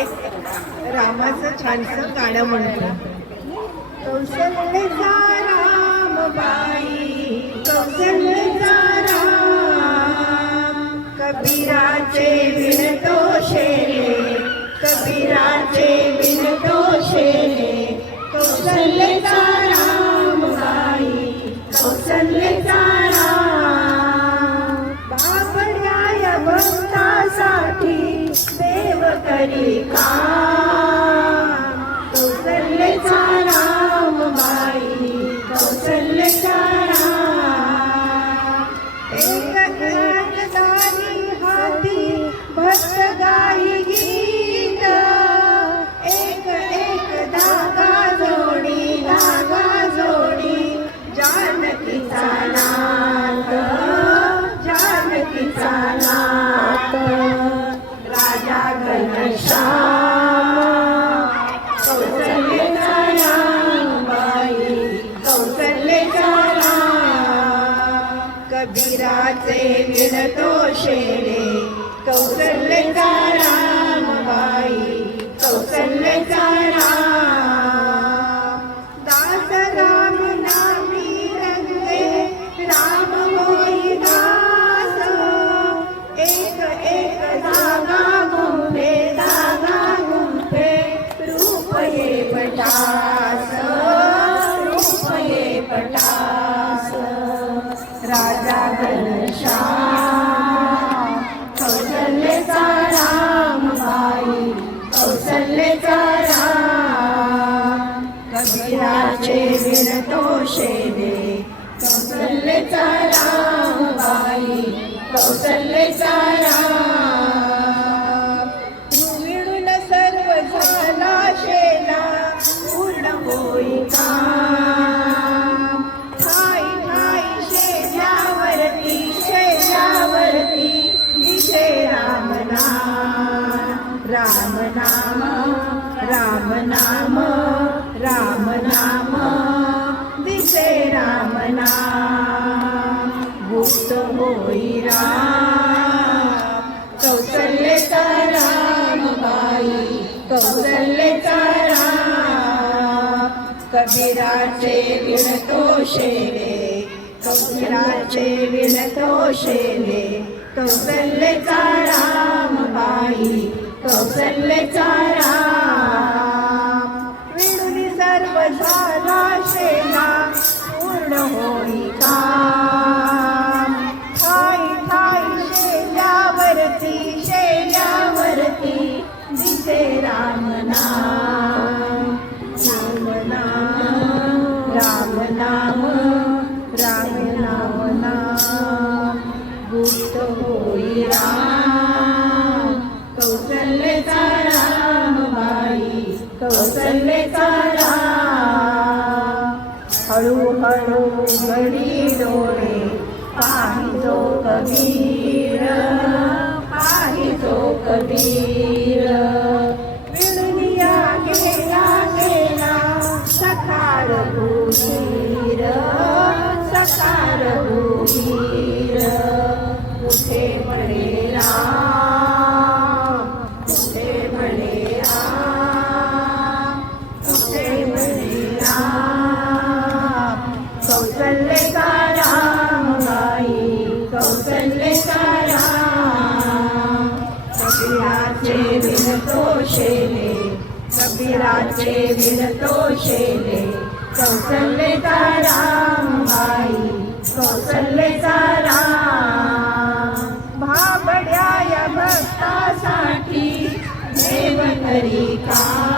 एक रामाचं छानसं गाणं म्हणतो. कौशल्याचा रामबाई, कौशल्याचा राम, कबीराचे विणतो शेरे, कबीराचे विणतो शेरे. कौशल्याचा रामबाई, कौशल्याचा राम, बाबड्या भक्तासाठी देव करी काम. कौशल्याचा रामबाई, कौशल्याचा राम, एक दानी हाती भक्त गाई गीत, एक एक धागा जोडी, धागा जोडी, जानकीचा नाथ, जानकीचा नाथ. राजा घनश्याम, कौशल्याचा रामबाई, कौशल्याचा राम, कबीराचे विणतो शेरे, कौशल्याचा रामबाई, कौशल्याचा राम. दास राम नामी रंगे, राम होई दास, एक एक धागा गुंफे, धागा गुंफे, रूप ये पटास, रूप ये पटास. राजा घनश्याम, कौशल्याचा रामबाई, कौशल्याचा राम, कबीराचे विणतो शेरे, कौशल्याचा रामबाई, कौशल्याचा राम. मिळून सर्व झाला शेला, पूर्ण होई काम. ठाई ठाई शेल्यावरती, शेल्यावरती, दिसे राम नाम, राम नाम, राम नाम, राम नाम, दिसे राम नाम. गुप्त होई राम, कौशल्याचा रामबाई, कौशल्याचा राम, कबीराचे विणतो शेरे, कबीराचे विणतो शेरे, कौशल्याचा रामबाई, कौशल्याचा राम. विणून सर्व झाला शेला, पूर्ण होई काम. ठाई ठाई शेल्यावरती, शेल्यावरती, दिसे राम नाम, राम नाम, राम नाम, राम नाम नाम. गुप्त होई राम, कौशल्याचा रामबाई, कौशल्याचा राम. हळूहळू घडी डोळे, पाहिजो कबीर, पाहिजो कबीर. विणुनिया गेला गेला, सखार भूमीर, सखार भूमीर. कुठे म्हणे राम, कुठे म्हणे राम, कुठे म्हणे राम. कौशल्याचा रामबाई, कौशल्याचा राम, कबीराचे विणतो शेरे, कबीराचे विणतो शेरे, कौशल्याचा रामबाई, कौशल्याचा राम. भाबड्या या भक्तासाठी देव करी काम.